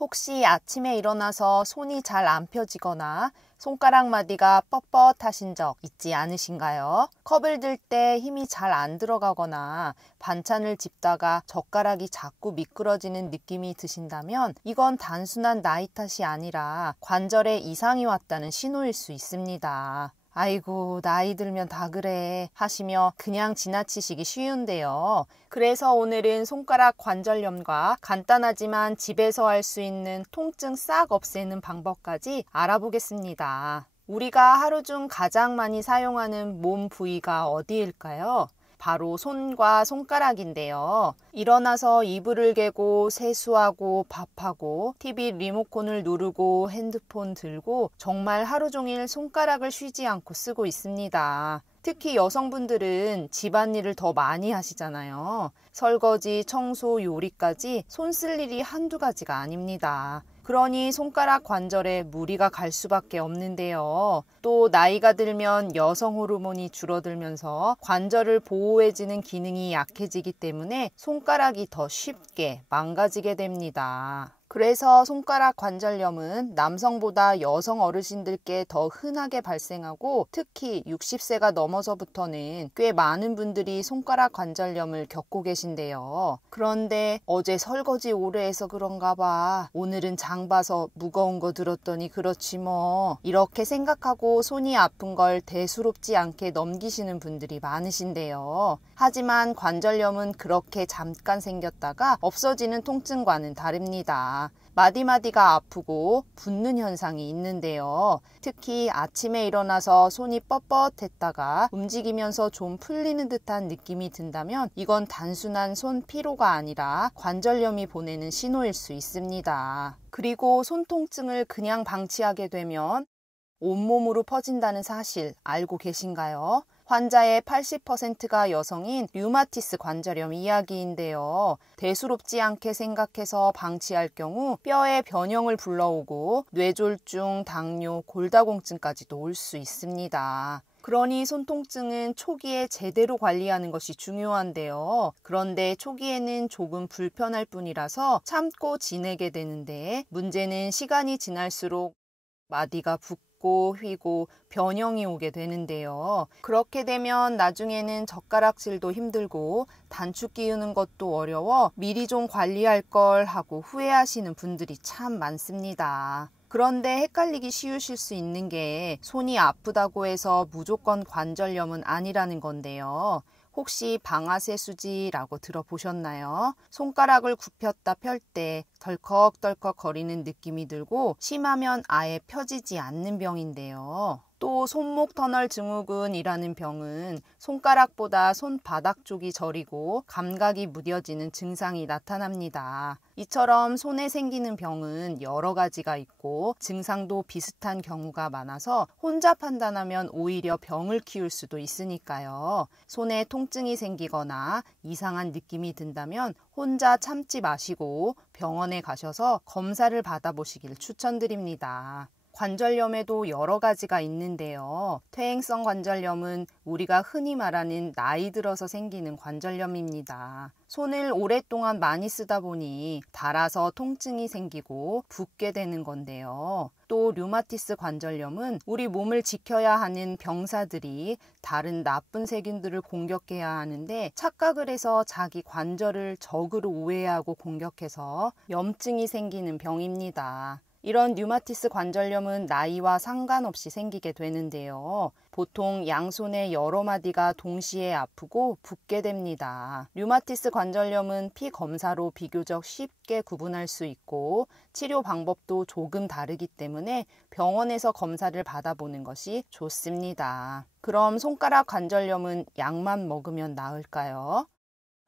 혹시 아침에 일어나서 손이 잘 안 펴지거나 손가락 마디가 뻣뻣하신 적 있지 않으신가요? 컵을 들 때 힘이 잘 안 들어가거나 반찬을 집다가 젓가락이 자꾸 미끄러지는 느낌이 드신다면 이건 단순한 나이 탓이 아니라 관절에 이상이 왔다는 신호일 수 있습니다. 아이고, 나이 들면 다 그래 하시며 그냥 지나치시기 쉬운데요. 그래서 오늘은 손가락 관절염과 간단하지만 집에서 할 수 있는 통증 싹 없애는 방법까지 알아보겠습니다. 우리가 하루 중 가장 많이 사용하는 몸 부위가 어디일까요? 바로 손과 손가락인데요. 일어나서 이불을 개고 세수하고 밥하고 TV 리모컨을 누르고 핸드폰 들고 정말 하루 종일 손가락을 쉬지 않고 쓰고 있습니다. 특히 여성분들은 집안일을 더 많이 하시잖아요. 설거지, 청소, 요리까지 손 쓸 일이 한두 가지가 아닙니다. 그러니 손가락 관절에 무리가 갈 수밖에 없는데요. 또 나이가 들면 여성 호르몬이 줄어들면서 관절을 보호해주는 기능이 약해지기 때문에 손가락이 더 쉽게 망가지게 됩니다. 그래서 손가락 관절염은 남성보다 여성 어르신들께 더 흔하게 발생하고 특히 60세가 넘어서부터는 꽤 많은 분들이 손가락 관절염을 겪고 계신데요. 그런데 어제 설거지 오래 해서 그런가 봐. 오늘은 장 봐서 무거운 거 들었더니 그렇지 뭐. 이렇게 생각하고 손이 아픈 걸 대수롭지 않게 넘기시는 분들이 많으신데요. 하지만 관절염은 그렇게 잠깐 생겼다가 없어지는 통증과는 다릅니다. 마디마디가 아프고 붓는 현상이 있는데요. 특히 아침에 일어나서 손이 뻣뻣했다가 움직이면서 좀 풀리는 듯한 느낌이 든다면 이건 단순한 손 피로가 아니라 관절염이 보내는 신호일 수 있습니다. 그리고 손 통증을 그냥 방치하게 되면 온몸으로 퍼진다는 사실 알고 계신가요? 환자의 80%가 여성인 류마티스 관절염 이야기인데요. 대수롭지 않게 생각해서 방치할 경우 뼈에 변형을 불러오고 뇌졸중, 당뇨, 골다공증까지도 올 수 있습니다. 그러니 손통증은 초기에 제대로 관리하는 것이 중요한데요. 그런데 초기에는 조금 불편할 뿐이라서 참고 지내게 되는데 문제는 시간이 지날수록 마디가 붓고 휘고 변형이 오게 되는데요. 그렇게 되면 나중에는 젓가락질도 힘들고 단축 끼우는 것도 어려워 미리 좀 관리할 걸 하고 후회하시는 분들이 참 많습니다. 그런데 헷갈리기 쉬우실 수 있는 게 손이 아프다고 해서 무조건 관절염은 아니라는 건데요. 혹시 방아쇠수지라고 들어보셨나요? 손가락을 굽혔다 펼 때 덜컥덜컥 거리는 느낌이 들고 심하면 아예 펴지지 않는 병인데요. 또 손목 터널 증후군이라는 병은 손가락보다 손바닥 쪽이 저리고 감각이 무뎌지는 증상이 나타납니다. 이처럼 손에 생기는 병은 여러 가지가 있고 증상도 비슷한 경우가 많아서 혼자 판단하면 오히려 병을 키울 수도 있으니까요. 손에 통증이 생기거나 이상한 느낌이 든다면 혼자 참지 마시고 병원에 가셔서 검사를 받아보시길 추천드립니다. 관절염에도 여러 가지가 있는데요. 퇴행성 관절염은 우리가 흔히 말하는 나이 들어서 생기는 관절염입니다. 손을 오랫동안 많이 쓰다 보니 닳아서 통증이 생기고 붓게 되는 건데요. 또 류마티스 관절염은 우리 몸을 지켜야 하는 병사들이 다른 나쁜 세균들을 공격해야 하는데 착각을 해서 자기 관절을 적으로 오해하고 공격해서 염증이 생기는 병입니다. 이런 류마티스 관절염은 나이와 상관없이 생기게 되는데요. 보통 양손의 여러 마디가 동시에 아프고 붓게 됩니다. 류마티스 관절염은 피 검사로 비교적 쉽게 구분할 수 있고 치료 방법도 조금 다르기 때문에 병원에서 검사를 받아보는 것이 좋습니다. 그럼 손가락 관절염은 약만 먹으면 나을까요?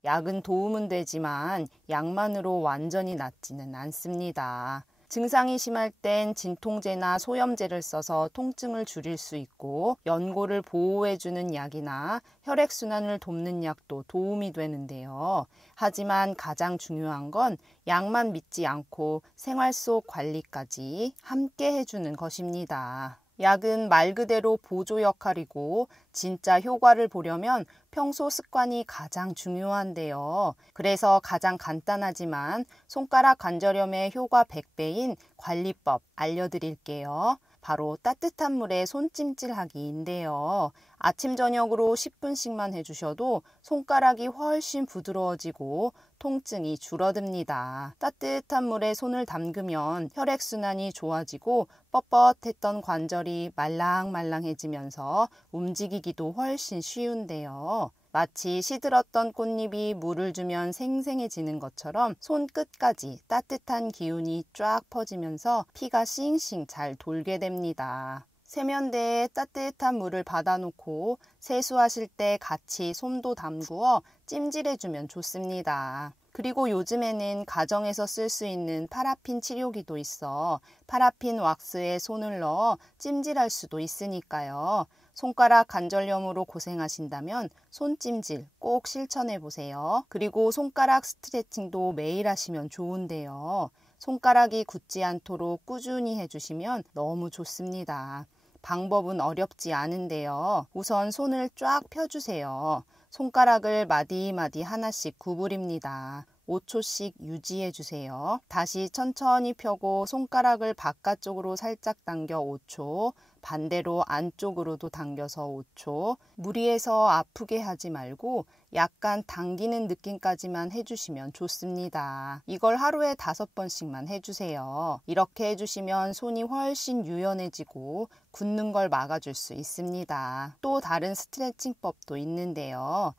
약은 도움은 되지만 약만으로 완전히 낫지는 않습니다. 증상이 심할 땐 진통제나 소염제를 써서 통증을 줄일 수 있고 연골을 보호해주는 약이나 혈액순환을 돕는 약도 도움이 되는데요. 하지만 가장 중요한 건 약만 믿지 않고 생활 속 관리까지 함께 해주는 것입니다. 약은 말 그대로 보조 역할이고 진짜 효과를 보려면 평소 습관이 가장 중요한데요. 그래서 가장 간단하지만 손가락 관절염의 효과 100배인 관리법 알려드릴게요. 바로 따뜻한 물에 손찜질하기인데요. 아침 저녁으로 10분씩만 해주셔도 손가락이 훨씬 부드러워지고 통증이 줄어듭니다. 따뜻한 물에 손을 담그면 혈액순환이 좋아지고 뻣뻣했던 관절이 말랑말랑해지면서 움직이기도 훨씬 쉬운데요. 마치 시들었던 꽃잎이 물을 주면 생생해지는 것처럼 손끝까지 따뜻한 기운이 쫙 퍼지면서 피가 싱싱 잘 돌게 됩니다. 세면대에 따뜻한 물을 받아놓고 세수하실 때 같이 손도 담그어 찜질해주면 좋습니다. 그리고 요즘에는 가정에서 쓸 수 있는 파라핀 치료기도 있어 파라핀 왁스에 손을 넣어 찜질할 수도 있으니까요. 손가락 관절염으로 고생하신다면 손찜질 꼭 실천해 보세요. 그리고 손가락 스트레칭도 매일 하시면 좋은데요. 손가락이 굳지 않도록 꾸준히 해주시면 너무 좋습니다. 방법은 어렵지 않은데요. 우선 손을 쫙 펴주세요. 손가락을 마디마디 하나씩 구부립니다. 5초씩 유지해 주세요. 다시 천천히 펴고 손가락을 바깥쪽으로 살짝 당겨 5초, 반대로 안쪽으로도 당겨서 5초. 무리해서 아프게 하지 말고 약간 당기는 느낌까지만 해주시면 좋습니다. 이걸 하루에 5번씩만 해주세요. 이렇게 해주시면 손이 훨씬 유연해지고 굳는 걸 막아줄 수 있습니다. 또 다른 스트레칭법도 있는데요.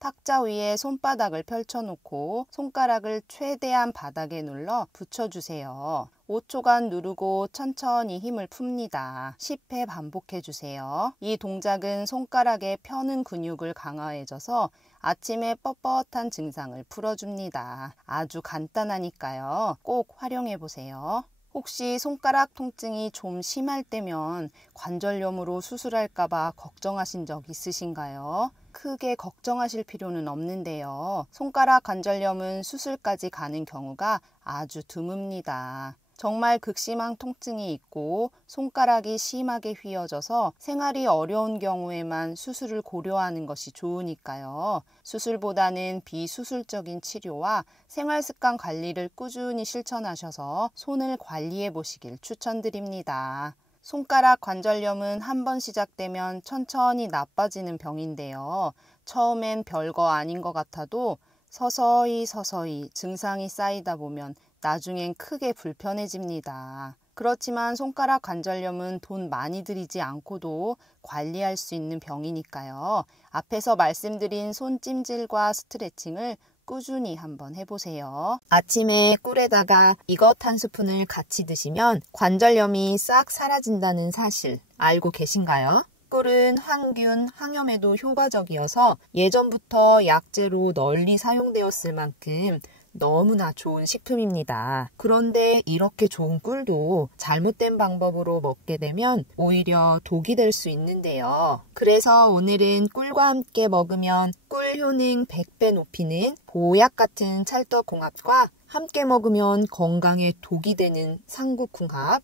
탁자 위에 손바닥을 펼쳐놓고 손가락을 최대한 바닥에 눌러 붙여주세요. 5초간 누르고 천천히 힘을 풉니다. 10회 반복해주세요. 이 동작은 손가락에 펴는 근육을 강화해줘서 아침에 뻣뻣한 증상을 풀어줍니다. 아주 간단하니까요. 꼭 활용해보세요. 혹시 손가락 통증이 좀 심할 때면 관절염으로 수술할까봐 걱정하신 적 있으신가요? 크게 걱정하실 필요는 없는데요. 손가락 관절염은 수술까지 가는 경우가 아주 드뭅니다. 정말 극심한 통증이 있고 손가락이 심하게 휘어져서 생활이 어려운 경우에만 수술을 고려하는 것이 좋으니까요. 수술보다는 비수술적인 치료와 생활습관 관리를 꾸준히 실천하셔서 손을 관리해 보시길 추천드립니다. 손가락 관절염은 한번 시작되면 천천히 나빠지는 병인데요. 처음엔 별거 아닌 것 같아도 서서히 증상이 쌓이다 보면 나중엔 크게 불편해집니다. 그렇지만 손가락 관절염은 돈 많이 들이지 않고도 관리할 수 있는 병이니까요. 앞에서 말씀드린 손찜질과 스트레칭을 꾸준히 한번 해보세요. 아침에 꿀에다가 이것 한 스푼을 같이 드시면 관절염이 싹 사라진다는 사실 알고 계신가요? 꿀은 항균, 항염에도 효과적이어서 예전부터 약재로 널리 사용되었을 만큼 너무나 좋은 식품입니다. 그런데 이렇게 좋은 꿀도 잘못된 방법으로 먹게 되면 오히려 독이 될 수 있는데요. 그래서 오늘은 꿀과 함께 먹으면 꿀 효능 100배 높이는 보약 같은 찰떡궁합과 함께 먹으면 건강에 독이 되는 상구궁합,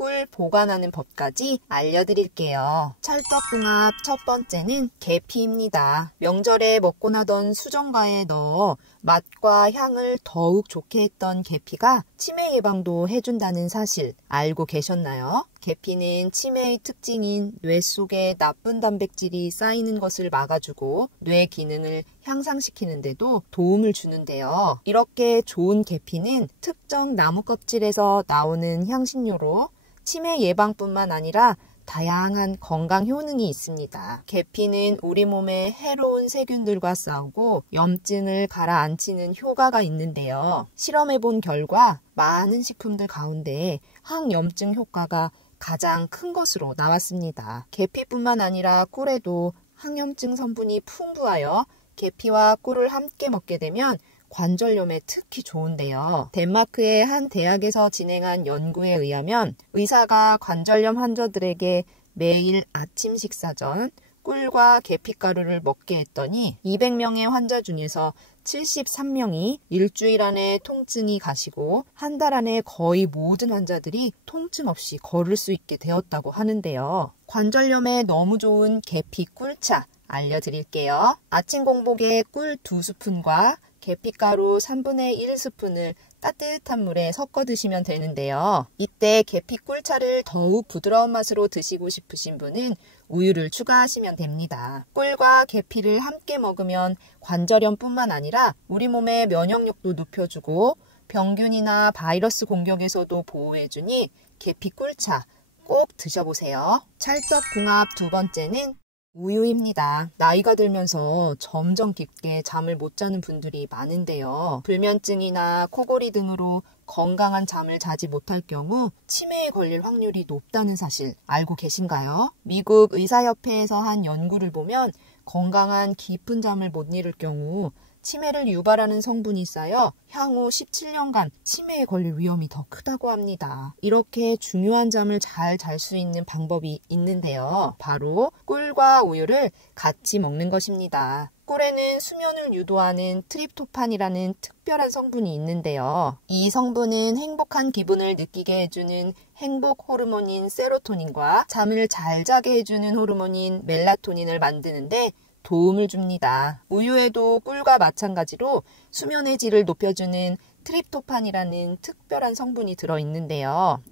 꿀 보관하는 법까지 알려드릴게요. 찰떡궁합 첫 번째는 계피입니다. 명절에 먹고 나던 수정과에 넣어 맛과 향을 더욱 좋게 했던 계피가 치매 예방도 해준다는 사실 알고 계셨나요? 계피는 치매의 특징인 뇌 속에 나쁜 단백질이 쌓이는 것을 막아주고 뇌 기능을 향상시키는 데도 도움을 주는데요. 이렇게 좋은 계피는 특정 나무 껍질에서 나오는 향신료로 치매 예방뿐만 아니라 다양한 건강 효능이 있습니다. 계피는 우리 몸의 해로운 세균들과 싸우고 염증을 가라앉히는 효과가 있는데요. 실험해본 결과 많은 식품들 가운데 항염증 효과가 가장 큰 것으로 나왔습니다. 계피뿐만 아니라 꿀에도 항염증 성분이 풍부하여 계피와 꿀을 함께 먹게 되면 관절염에 특히 좋은데요. 덴마크의 한 대학에서 진행한 연구에 의하면 의사가 관절염 환자들에게 매일 아침 식사 전 꿀과 계피가루를 먹게 했더니 200명의 환자 중에서 73명이 일주일 안에 통증이 가시고 한 달 안에 거의 모든 환자들이 통증 없이 걸을 수 있게 되었다고 하는데요. 관절염에 너무 좋은 계피 꿀차 알려드릴게요. 아침 공복에 꿀 2스푼과 계피가루 3분의 1스푼을 따뜻한 물에 섞어 드시면 되는데요. 이때 계피 꿀차를 더욱 부드러운 맛으로 드시고 싶으신 분은 우유를 추가하시면 됩니다. 꿀과 계피를 함께 먹으면 관절염뿐만 아니라 우리 몸의 면역력도 높여주고 병균이나 바이러스 공격에서도 보호해주니 계피 꿀차 꼭 드셔보세요. 찰떡궁합 두 번째는 우유입니다. 나이가 들면서 점점 깊게 잠을 못 자는 분들이 많은데요. 불면증이나 코골이 등으로 건강한 잠을 자지 못할 경우 치매에 걸릴 확률이 높다는 사실 알고 계신가요? 미국 의사협회에서 한 연구를 보면 건강한 깊은 잠을 못 이룰 경우 치매를 유발하는 성분이 쌓여 향후 17년간 치매에 걸릴 위험이 더 크다고 합니다. 이렇게 중요한 잠을 잘 잘 수 있는 방법이 있는데요. 바로 꿀과 우유를 같이 먹는 것입니다. 꿀에는 수면을 유도하는 트립토판이라는 특별한 성분이 있는데요. 이 성분은 행복한 기분을 느끼게 해주는 행복 호르몬인 세로토닌과 잠을 잘 자게 해주는 호르몬인 멜라토닌을 만드는데 도움을 줍니다. 우유에도 꿀과 마찬가지로 수면의 질을 높여주는 트립토판이라는 특별한 성분이 들어있는데요.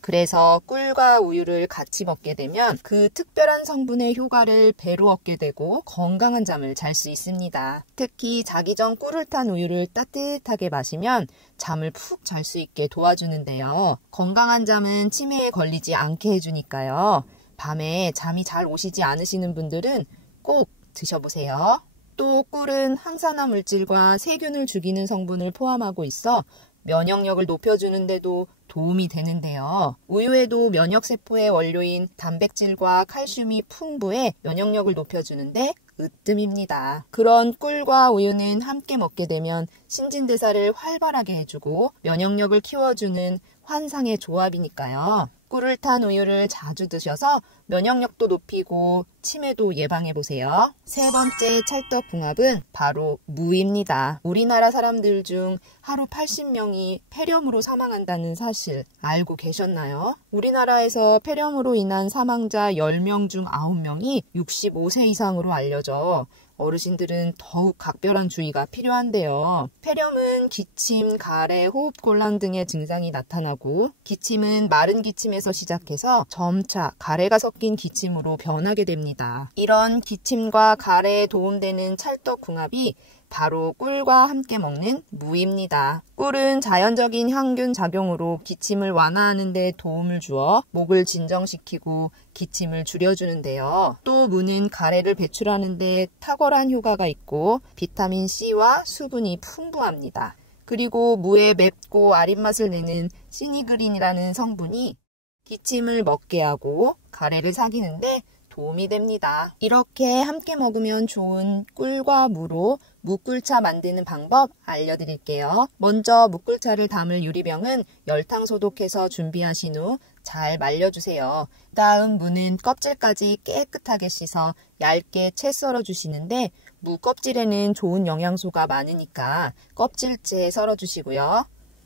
그래서 꿀과 우유를 같이 먹게 되면 그 특별한 성분의 효과를 배로 얻게 되고 건강한 잠을 잘 수 있습니다. 특히 자기 전 꿀을 탄 우유를 따뜻하게 마시면 잠을 푹 잘 수 있게 도와주는데요. 건강한 잠은 치매에 걸리지 않게 해주니까요. 밤에 잠이 잘 오시지 않으시는 분들은 꼭 드셔보세요. 또 꿀은 항산화 물질과 세균을 죽이는 성분을 포함하고 있어 면역력을 높여주는데도 도움이 되는데요. 우유에도 면역세포의 원료인 단백질과 칼슘이 풍부해 면역력을 높여주는데 으뜸입니다. 그런 꿀과 우유는 함께 먹게 되면 신진대사를 활발하게 해주고 면역력을 키워주는 환상의 조합이니까요. 꿀을 탄 우유를 자주 드셔서 면역력도 높이고 치매도 예방해보세요. 세 번째 찰떡궁합은 바로 무입니다. 우리나라 사람들 중 하루 80명이 폐렴으로 사망한다는 사실 알고 계셨나요? 우리나라에서 폐렴으로 인한 사망자 10명 중 9명이 65세 이상으로 알려져 어르신들은 더욱 각별한 주의가 필요한데요. 폐렴은 기침, 가래, 호흡곤란 등의 증상이 나타나고 기침은 마른 기침에서 시작해서 점차 가래가 섞인 기침으로 변하게 됩니다. 이런 기침과 가래에 도움되는 찰떡궁합이 바로 꿀과 함께 먹는 무입니다. 꿀은 자연적인 항균 작용으로 기침을 완화하는 데 도움을 주어 목을 진정시키고 기침을 줄여주는데요. 또 무는 가래를 배출하는 데 탁월한 효과가 있고 비타민 C와 수분이 풍부합니다. 그리고 무의 맵고 아린 맛을 내는 시니그린이라는 성분이 기침을 먹게 하고 가래를 사귀는데 도움이 됩니다. 이렇게 함께 먹으면 좋은 꿀과 무로 무꿀차 만드는 방법 알려드릴게요. 먼저 무꿀차를 담을 유리병은 열탕 소독해서 준비하신 후 잘 말려주세요. 다음 무는 껍질까지 깨끗하게 씻어 얇게 채 썰어주시는데 무 껍질에는 좋은 영양소가 많으니까 껍질째 썰어주시고요.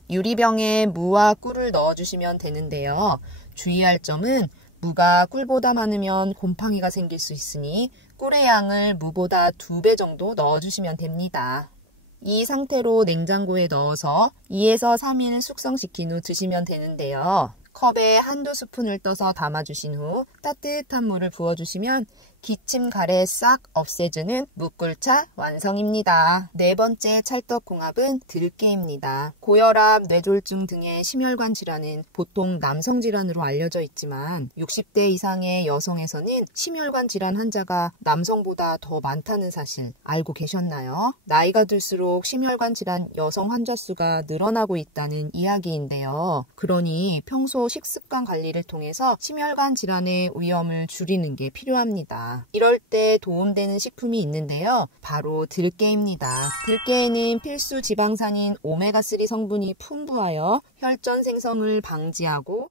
유리병에 무와 꿀을 넣어주시면 되는데요. 주의할 점은 무가 꿀보다 많으면 곰팡이가 생길 수 있으니 꿀의 양을 무보다 2배 정도 넣어주시면 됩니다. 이 상태로 냉장고에 넣어서 2에서 3일 숙성시킨 후 드시면 되는데요. 컵에 1~2스푼을 떠서 담아주신 후 따뜻한 물을 부어주시면 기침, 가래 싹 없애주는 무꿀차 완성입니다. 네 번째 찰떡궁합은 들깨입니다. 고혈압, 뇌졸중 등의 심혈관 질환은 보통 남성 질환으로 알려져 있지만 60대 이상의 여성에서는 심혈관 질환 환자가 남성보다 더 많다는 사실 알고 계셨나요? 나이가 들수록 심혈관 질환 여성 환자 수가 늘어나고 있다는 이야기인데요. 그러니 평소 식습관 관리를 통해서 심혈관 질환의 위험을 줄이는 게 필요합니다. 이럴 때 도움되는 식품이 있는데요. 바로 들깨입니다. 들깨에는 필수 지방산인 오메가3 성분이 풍부하여 혈전 생성을 방지하고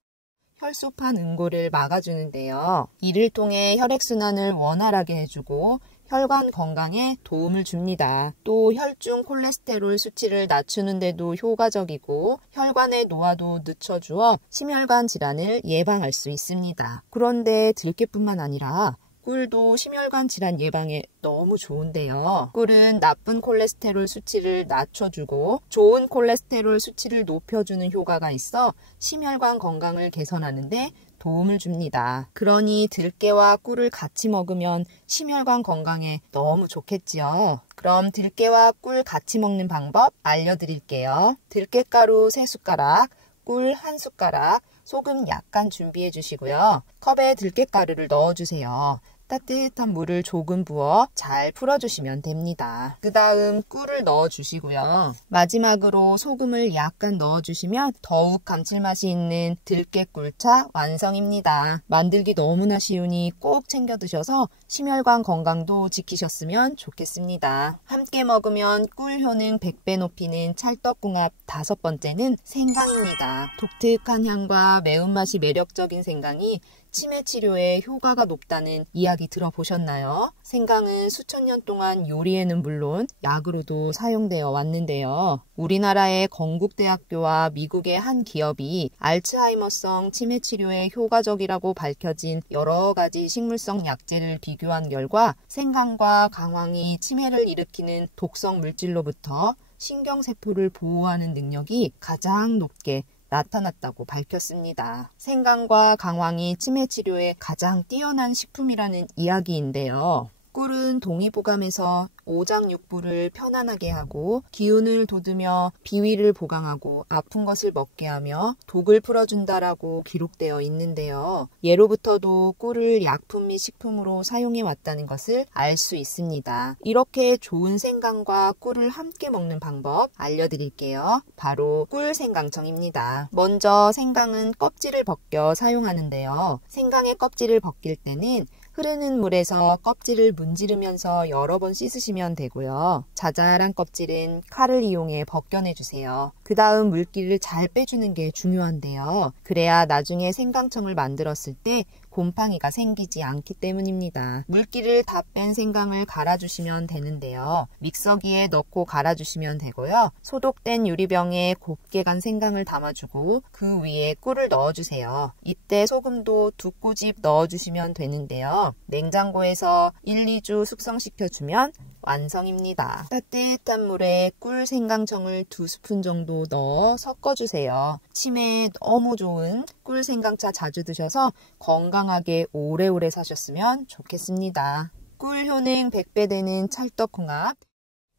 혈소판 응고를 막아주는데요. 이를 통해 혈액순환을 원활하게 해주고 혈관 건강에 도움을 줍니다. 또 혈중 콜레스테롤 수치를 낮추는 데도 효과적이고 혈관의 노화도 늦춰주어 심혈관 질환을 예방할 수 있습니다. 그런데 들깨뿐만 아니라 꿀도 심혈관 질환 예방에 너무 좋은데요. 꿀은 나쁜 콜레스테롤 수치를 낮춰주고 좋은 콜레스테롤 수치를 높여주는 효과가 있어 심혈관 건강을 개선하는데 도움을 줍니다. 그러니 들깨와 꿀을 같이 먹으면 심혈관 건강에 너무 좋겠지요. 그럼 들깨와 꿀 같이 먹는 방법 알려드릴게요. 들깨가루 3숟가락, 꿀 1숟가락, 소금 약간 준비해 주시고요. 컵에 들깨가루를 넣어주세요. 따뜻한 물을 조금 부어 잘 풀어주시면 됩니다. 그 다음 꿀을 넣어주시고요. 마지막으로 소금을 약간 넣어주시면 더욱 감칠맛이 있는 들깨꿀차 완성입니다. 만들기 너무나 쉬우니 꼭 챙겨 드셔서 심혈관 건강도 지키셨으면 좋겠습니다. 함께 먹으면 꿀 효능 100배 높이는 찰떡궁합 5번째는 생강입니다. 독특한 향과 매운맛이 매력적인 생강이 치매 치료에 효과가 높다는 이야기 들어보셨나요? 생강은 수천 년 동안 요리에는 물론 약으로도 사용되어 왔는데요. 우리나라의 건국대학교와 미국의 한 기업이 알츠하이머성 치매 치료에 효과적이라고 밝혀진 여러 가지 식물성 약재를 비교한 결과 생강과 강황이 치매를 일으키는 독성 물질로부터 신경세포를 보호하는 능력이 가장 높게 나타났다고 밝혔습니다. 생강과 강황이 치매 치료에 가장 뛰어난 식품이라는 이야기인데요. 꿀은 동의보감에서 오장육부를 편안하게 하고 기운을 돋우며 비위를 보강하고 아픈 것을 먹게 하며 독을 풀어준다라고 기록되어 있는데요. 예로부터도 꿀을 약품 및 식품으로 사용해 왔다는 것을 알 수 있습니다. 이렇게 좋은 생강과 꿀을 함께 먹는 방법 알려드릴게요. 바로 꿀생강청입니다. 먼저 생강은 껍질을 벗겨 사용하는데요. 생강의 껍질을 벗길 때는 흐르는 물에서 껍질을 문지르면서 여러 번 씻으시면 되고요. 자잘한 껍질은 칼을 이용해 벗겨내주세요. 그 다음 물기를 잘 빼주는 게 중요한데요. 그래야 나중에 생강청을 만들었을 때 곰팡이가 생기지 않기 때문입니다. 물기를 다 뺀 생강을 갈아주시면 되는데요. 믹서기에 넣고 갈아주시면 되고요. 소독된 유리병에 곱게 간 생강을 담아주고 그 위에 꿀을 넣어주세요. 이때 소금도 2꼬집 넣어주시면 되는데요. 냉장고에서 1, 2주 숙성시켜주면 완성입니다. 따뜻한 물에 꿀 생강청을 2스푼 정도 넣어 섞어주세요. 치매에 너무 좋은 꿀 생강차 자주 드셔서 건강하게 오래오래 사셨으면 좋겠습니다. 꿀 효능 100배 되는 찰떡궁합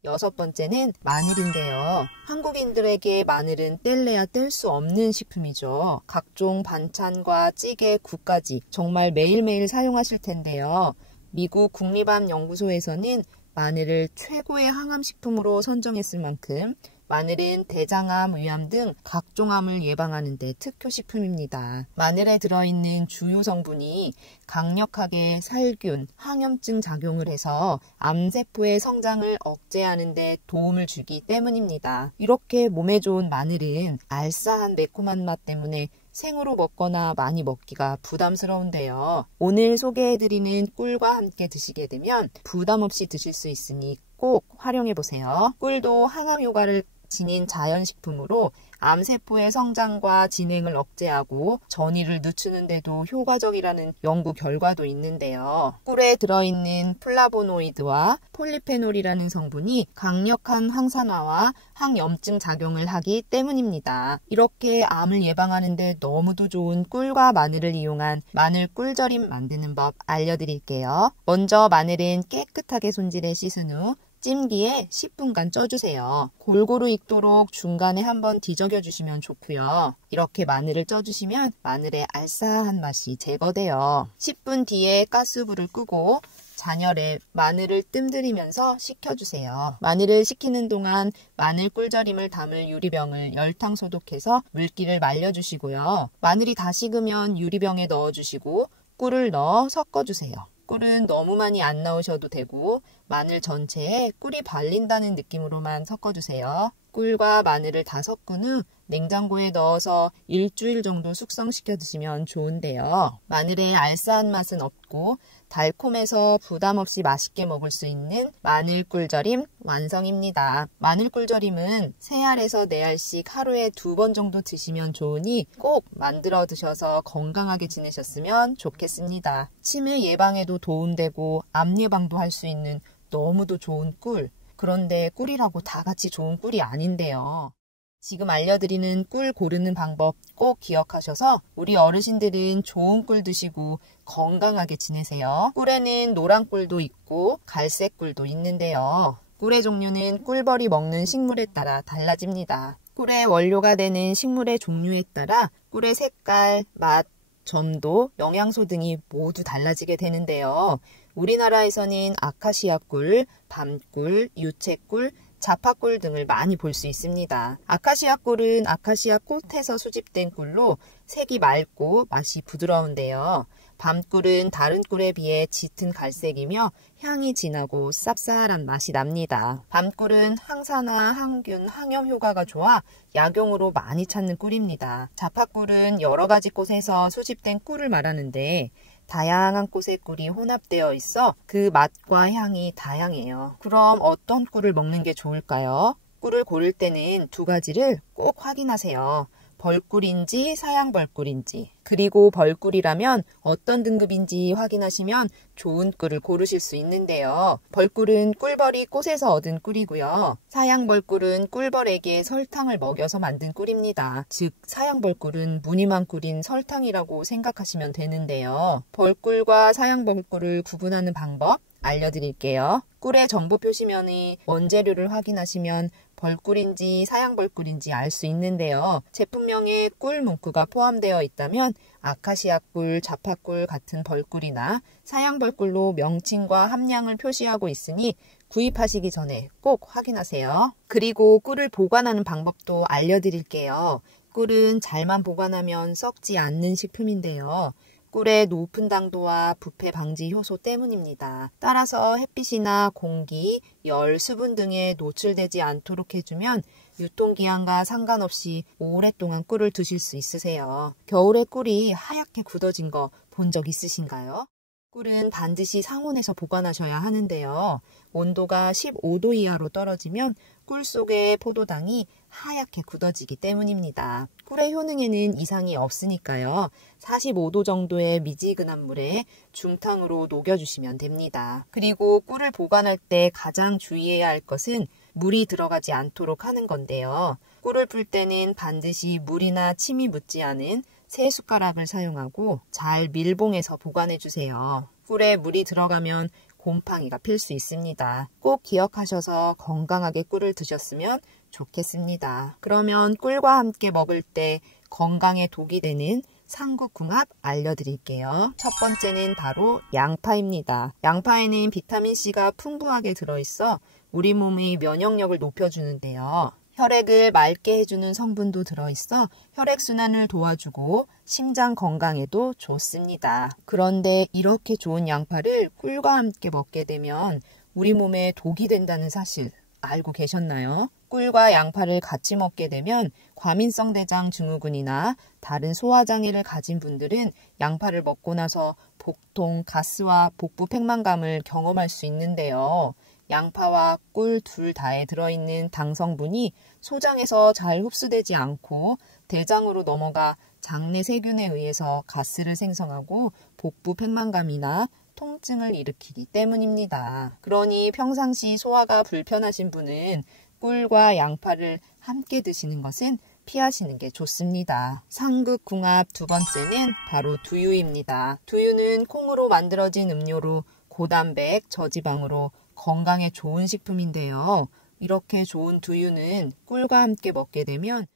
6번째는 마늘인데요. 한국인들에게 마늘은 뗄래야 뗄 수 없는 식품이죠. 각종 반찬과 찌개, 국까지 정말 매일매일 사용하실 텐데요. 미국 국립암연구소에서는 마늘을 최고의 항암식품으로 선정했을 만큼 마늘은 대장암, 위암 등 각종 암을 예방하는 데 특효식품입니다. 마늘에 들어있는 주요 성분이 강력하게 살균, 항염증 작용을 해서 암세포의 성장을 억제하는 데 도움을 주기 때문입니다. 이렇게 몸에 좋은 마늘은 알싸한 매콤한 맛 때문에 생으로 먹거나 많이 먹기가 부담스러운데요. 오늘 소개해드리는 꿀과 함께 드시게 되면 부담 없이 드실 수 있으니 꼭 활용해보세요. 꿀도 항암 효과를 지닌 자연식품으로 암세포의 성장과 진행을 억제하고 전이를 늦추는 데도 효과적이라는 연구 결과도 있는데요. 꿀에 들어있는 플라보노이드와 폴리페놀이라는 성분이 강력한 항산화와 항염증 작용을 하기 때문입니다. 이렇게 암을 예방하는 데 너무도 좋은 꿀과 마늘을 이용한 마늘 꿀절임 만드는 법 알려드릴게요. 먼저 마늘은 깨끗하게 손질해 씻은 후 찜기에 10분간 쪄주세요. 골고루 익도록 중간에 한번 뒤적여주시면 좋고요. 이렇게 마늘을 쪄주시면 마늘의 알싸한 맛이 제거돼요. 10분 뒤에 가스불을 끄고 잔열에 마늘을 뜸들이면서 식혀주세요. 마늘을 식히는 동안 마늘 꿀절임을 담을 유리병을 열탕 소독해서 물기를 말려주시고요. 마늘이 다 식으면 유리병에 넣어주시고 꿀을 넣어 섞어주세요. 꿀은 너무 많이 안 넣으셔도 되고 마늘 전체에 꿀이 발린다는 느낌으로만 섞어주세요. 꿀과 마늘을 다 섞은 후 냉장고에 넣어서 일주일 정도 숙성시켜 드시면 좋은데요. 마늘의 알싸한 맛은 없고 달콤해서 부담 없이 맛있게 먹을 수 있는 마늘 꿀절임 완성입니다. 마늘 꿀절임은 3알에서 4알씩 하루에 2번 정도 드시면 좋으니 꼭 만들어 드셔서 건강하게 지내셨으면 좋겠습니다. 치매 예방에도 도움되고 암 예방도 할 수 있는 너무도 좋은 꿀. 그런데 꿀이라고 다 같이 좋은 꿀이 아닌데요. 지금 알려드리는 꿀 고르는 방법 꼭 기억하셔서 우리 어르신들은 좋은 꿀 드시고 건강하게 지내세요. 꿀에는 노란 꿀도 있고 갈색 꿀도 있는데요. 꿀의 종류는 꿀벌이 먹는 식물에 따라 달라집니다. 꿀의 원료가 되는 식물의 종류에 따라 꿀의 색깔, 맛, 점도, 영양소 등이 모두 달라지게 되는데요. 우리나라에서는 아카시아 꿀, 밤꿀, 유채꿀, 자파꿀 등을 많이 볼 수 있습니다. 아카시아 꿀은 아카시아 꽃에서 수집된 꿀로 색이 맑고 맛이 부드러운데요. 밤꿀은 다른 꿀에 비해 짙은 갈색이며 향이 진하고 쌉쌀한 맛이 납니다. 밤꿀은 항산화, 항균, 항염 효과가 좋아 약용으로 많이 찾는 꿀입니다. 자파꿀은 여러 가지 꽃에서 수집된 꿀을 말하는데 다양한 꽃의 꿀이 혼합되어 있어 그 맛과 향이 다양해요. 그럼 어떤 꿀을 먹는 게 좋을까요? 꿀을 고를 때는 2가지를 꼭 확인하세요. 벌꿀인지 사양벌꿀인지, 그리고 벌꿀이라면 어떤 등급인지 확인하시면 좋은 꿀을 고르실 수 있는데요. 벌꿀은 꿀벌이 꽃에서 얻은 꿀이고요. 사양벌꿀은 꿀벌에게 설탕을 먹여서 만든 꿀입니다. 즉 사양벌꿀은 무늬만 꿀인 설탕이라고 생각하시면 되는데요. 벌꿀과 사양벌꿀을 구분하는 방법 알려드릴게요. 꿀의 정보 표시면의 원재료를 확인하시면 벌꿀인지 사양벌꿀인지 알 수 있는데요. 제품명에 꿀 문구가 포함되어 있다면 아카시아 꿀, 자파꿀 같은 벌꿀이나 사양벌꿀로 명칭과 함량을 표시하고 있으니 구입하시기 전에 꼭 확인하세요. 그리고 꿀을 보관하는 방법도 알려드릴게요. 꿀은 잘만 보관하면 썩지 않는 식품인데요. 꿀의 높은 당도와 부패 방지 효소 때문입니다. 따라서 햇빛이나 공기, 열, 수분 등에 노출되지 않도록 해주면 유통기한과 상관없이 오랫동안 꿀을 드실 수 있으세요. 겨울에 꿀이 하얗게 굳어진 거 본 적 있으신가요? 꿀은 반드시 상온에서 보관하셔야 하는데요. 온도가 15도 이하로 떨어지면 꿀 속의 포도당이 하얗게 굳어지기 때문입니다. 꿀의 효능에는 이상이 없으니까요. 45도 정도의 미지근한 물에 중탕으로 녹여주시면 됩니다. 그리고 꿀을 보관할 때 가장 주의해야 할 것은 물이 들어가지 않도록 하는 건데요. 꿀을 풀 때는 반드시 물이나 침이 묻지 않은 새 숟가락을 사용하고 잘 밀봉해서 보관해 주세요. 꿀에 물이 들어가면 곰팡이가 필 수 있습니다. 꼭 기억하셔서 건강하게 꿀을 드셨으면 좋겠습니다. 그러면 꿀과 함께 먹을 때 건강에 독이 되는 삼국궁합 알려드릴게요. 첫 번째는 바로 양파입니다. 양파에는 비타민C가 풍부하게 들어있어 우리 몸의 면역력을 높여주는데요. 혈액을 맑게 해주는 성분도 들어있어 혈액순환을 도와주고 심장 건강에도 좋습니다. 그런데 이렇게 좋은 양파를 꿀과 함께 먹게 되면 우리 몸에 독이 된다는 사실 알고 계셨나요? 꿀과 양파를 같이 먹게 되면 과민성 대장 증후군이나 다른 소화장애를 가진 분들은 양파를 먹고 나서 복통, 가스와 복부 팽만감을 경험할 수 있는데요. 양파와 꿀 둘 다에 들어있는 당 성분이 소장에서 잘 흡수되지 않고 대장으로 넘어가 장내 세균에 의해서 가스를 생성하고 복부 팽만감이나 통증을 일으키기 때문입니다. 그러니 평상시 소화가 불편하신 분은 꿀과 양파를 함께 드시는 것은 피하시는 게 좋습니다. 삼국궁합 두 번째는 바로 두유입니다. 두유는 콩으로 만들어진 음료로 고단백, 저지방으로 건강에 좋은 식품인데요. 이렇게 좋은 두유는 꿀과 함께 먹게 되면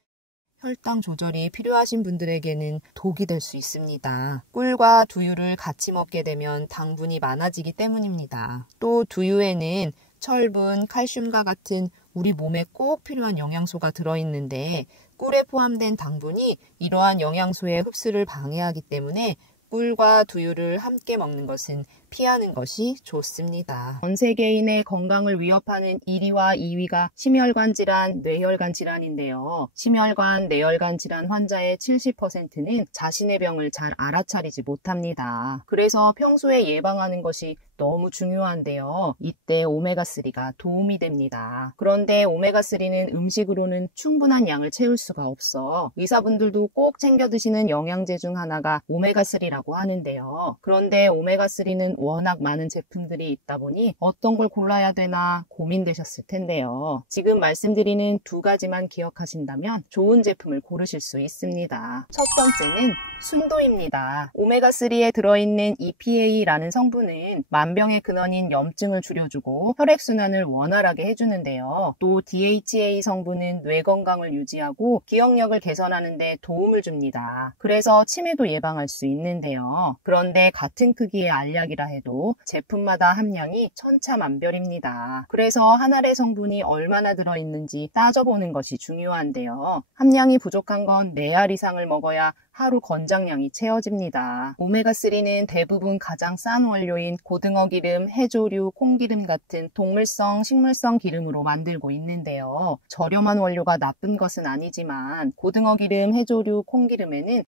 혈당 조절이 필요하신 분들에게는 독이 될 수 있습니다. 꿀과 두유를 같이 먹게 되면 당분이 많아지기 때문입니다. 또 두유에는 철분, 칼슘과 같은 우리 몸에 꼭 필요한 영양소가 들어있는데 꿀에 포함된 당분이 이러한 영양소의 흡수를 방해하기 때문에 꿀과 두유를 함께 먹는 것은 피하는 것이 좋습니다. 전 세계인의 건강을 위협하는 1위와 2위가 심혈관 질환, 뇌혈관 질환인데요. 심혈관, 뇌혈관 질환 환자의 70%는 자신의 병을 잘 알아차리지 못합니다. 그래서 평소에 예방하는 것이 너무 중요한데요. 이때 오메가3가 도움이 됩니다. 그런데 오메가3는 음식으로는 충분한 양을 채울 수가 없어 의사분들도 꼭 챙겨 드시는 영양제 중 하나가 오메가3라고 하는데요. 그런데 오메가3는 워낙 많은 제품들이 있다 보니 어떤 걸 골라야 되나 고민되셨을 텐데요. 지금 말씀드리는 두 가지만 기억하신다면 좋은 제품을 고르실 수 있습니다. 첫 번째는 순도입니다. 오메가3에 들어있는 EPA라는 성분은 만병의 근원인 염증을 줄여주고 혈액순환을 원활하게 해주는데요. 또 DHA 성분은 뇌 건강을 유지하고 기억력을 개선하는 데 도움을 줍니다. 그래서 치매도 예방할 수 있는데요. 그런데 같은 크기의 알약이라 해도 제품마다 함량이 천차만별입니다. 그래서 한 알의 성분이 얼마나 들어있는지 따져보는 것이 중요한데요. 함량이 부족한 건 4알 이상을 먹어야 하루 권장량이 채워집니다. 오메가3는 대부분 가장 싼 원료인 고등어 기름, 해조류, 콩기름 같은 동물성, 식물성 기름으로 만들고 있는데요. 저렴한 원료가 나쁜 것은 아니지만 고등어 기름, 해조류, 콩기름에는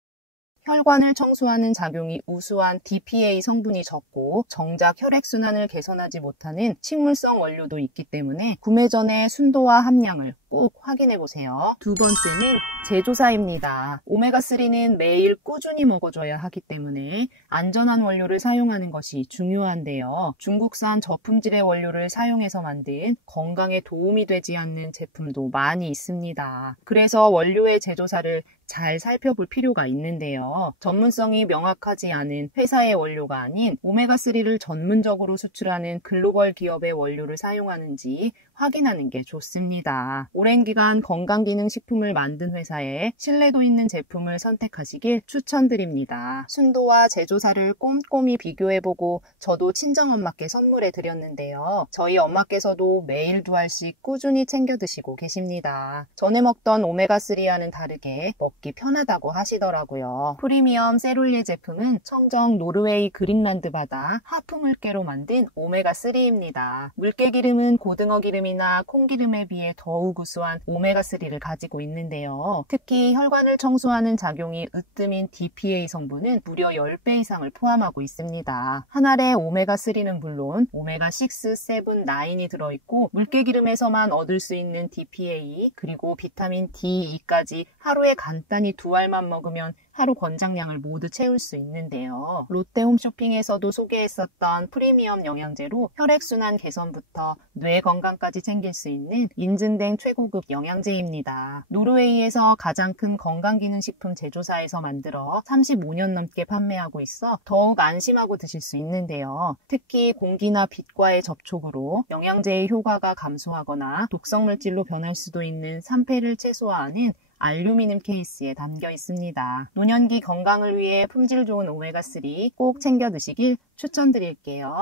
혈관을 청소하는 작용이 우수한 DPA 성분이 적고 정작 혈액순환을 개선하지 못하는 식물성 원료도 있기 때문에 구매 전에 순도와 함량을 꼭 확인해보세요. 두 번째는 제조사입니다. 오메가3는 매일 꾸준히 먹어줘야 하기 때문에 안전한 원료를 사용하는 것이 중요한데요. 중국산 저품질의 원료를 사용해서 만든 건강에 도움이 되지 않는 제품도 많이 있습니다. 그래서 원료의 제조사를 잘 살펴볼 필요가 있는데요. 전문성이 명확하지 않은 회사의 원료가 아닌 오메가3를 전문적으로 수출하는 글로벌 기업의 원료를 사용하는지 확인하는 게 좋습니다. 오랜 기간 건강기능식품을 만든 회사에 신뢰도 있는 제품을 선택하시길 추천드립니다. 순도와 제조사를 꼼꼼히 비교해보고 저도 친정엄마께 선물해 드렸는데요. 저희 엄마께서도 매일 2알씩 꾸준히 챙겨 드시고 계십니다. 전에 먹던 오메가3와는 다르게 먹기 편하다고 하시더라고요. 프리미엄 세룰리에 제품은 청정 노르웨이 그린란드 바다 하프 물개로 만든 오메가3입니다. 물개 기름은 고등어 기름이나 콩기름에 비해 더욱 우수한 오메가3를 가지고 있는데요. 특히 혈관을 청소하는 작용이 으뜸인 DPA 성분은 무려 10배 이상을 포함하고 있습니다. 한 알의 오메가3는 물론 오메가6, 7, 9이 들어있고 물개기름에서만 얻을 수 있는 DPA 그리고 비타민 D, E까지 하루에 간단히 2알만 먹으면 하루 권장량을 모두 채울 수 있는데요. 롯데홈쇼핑에서도 소개했었던 프리미엄 영양제로 혈액순환 개선부터 뇌 건강까지 챙길 수 있는 인증된 최고급 영양제입니다. 노르웨이에서 가장 큰 건강기능식품 제조사에서 만들어 35년 넘게 판매하고 있어 더욱 안심하고 드실 수 있는데요. 특히 공기나 빛과의 접촉으로 영양제의 효과가 감소하거나 독성물질로 변할 수도 있는 산패를 최소화하는 알루미늄 케이스에 담겨 있습니다. 노년기 건강을 위해 품질 좋은 오메가3 꼭 챙겨 드시길 추천드릴게요.